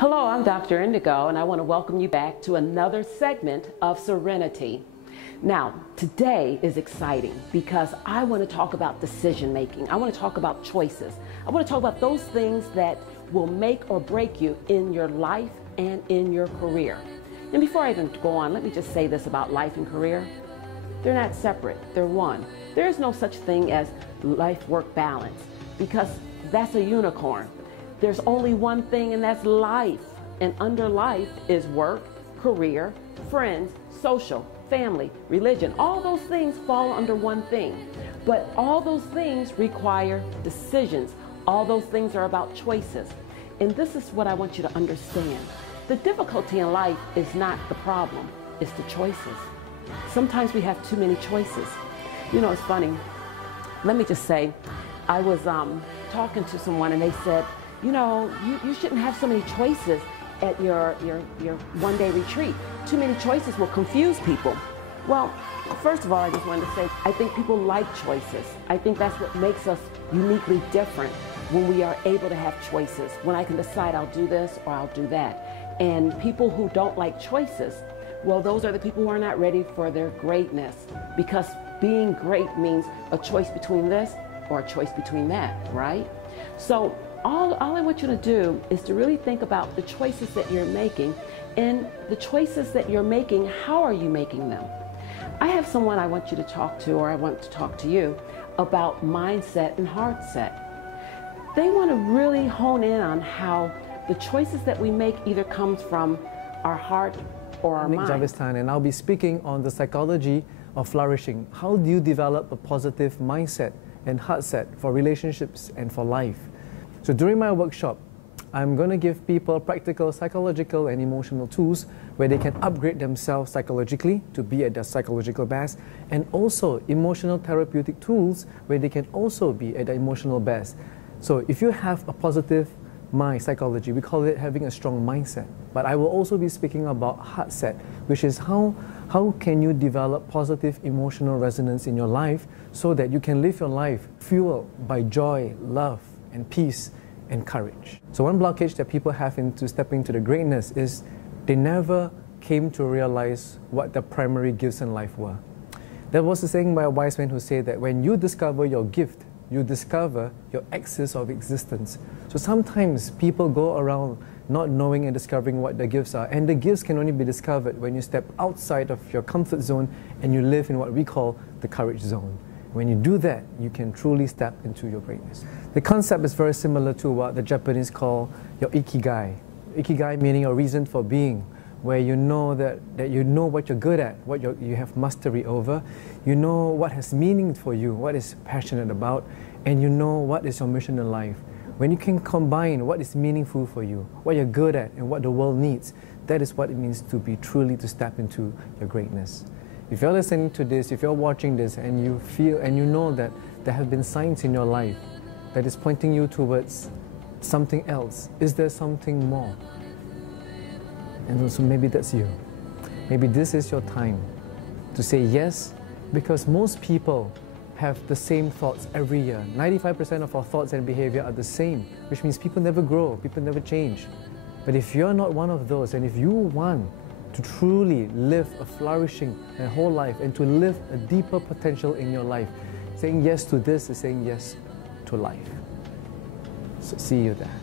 Hello, I'm Dr. Indigo, and I want to welcome you back to another segment of Serenity. Now, today is exciting because I want to talk about decision making. I want to talk about choices. I want to talk about those things that will make or break you in your life and in your career. And before I even go on, let me just say this about life and career. They're not separate, they're one. There is no such thing as life-work balance because that's a unicorn. There's only one thing, and that's life. And under life is work, career, friends, social, family, religion. All those things fall under one thing. But all those things require decisions. All those things are about choices. And this is what I want you to understand. The difficulty in life is not the problem, it's the choices. Sometimes we have too many choices. You know, it's funny. Let me just say, I was talking to someone and they said, you know, you shouldn't have so many choices at your one-day retreat. Too many choices will confuse people. Well, first of all, I just wanted to say, I think people like choices. I think that's what makes us uniquely different when we are able to have choices. When I can decide I'll do this or I'll do that. And people who don't like choices, well, those are the people who are not ready for their greatness, because being great means a choice between this or a choice between that, right? So all I want you to do is to really think about the choices that you're making, and the choices that you're making, how are you making them? I have someone I want you to talk to, or I want to talk to you about mindset and heart set. They want to really hone in on how the choices that we make either comes from our heart or our mind. I'm Tan, and I'll be speaking on the psychology of flourishing. How do you develop a positive mindset and heart set for relationships and for life? So during my workshop, I'm going to give people practical psychological and emotional tools where they can upgrade themselves psychologically to be at their psychological best, and also emotional therapeutic tools where they can also be at their emotional best. So if you have a positive mind psychology, we call it having a strong mindset. But I will also be speaking about heart set, which is how can you develop positive emotional resonance in your life so that you can live your life fueled by joy, love, and peace and courage. So one blockage that people have into stepping to the greatness is they never came to realize what their primary gifts in life were. There was a saying by a wise man who said that when you discover your gift, you discover your axis of existence. So sometimes people go around not knowing and discovering what their gifts are, and the gifts can only be discovered when you step outside of your comfort zone and you live in what we call the courage zone. When you do that, you can truly step into your greatness. The concept is very similar to what the Japanese call your ikigai. Ikigai meaning a reason for being, where you know that you know what you're good at, what you have mastery over, you know what has meaning for you, what is passionate about, and you know what is your mission in life. When you can combine what is meaningful for you, what you're good at, and what the world needs, that is what it means to be truly to step into your greatness. If you're listening to this, if you're watching this, and you feel and you know that there have been signs in your life that is pointing you towards something else, is there something more? And also maybe that's you. Maybe this is your time to say yes, because most people have the same thoughts every year. 95% of our thoughts and behavior are the same, which means people never grow, people never change. But if you're not one of those, and if you want to truly live a flourishing and whole life, and to live a deeper potential in your life, saying yes to this is saying yes to life. So see you there.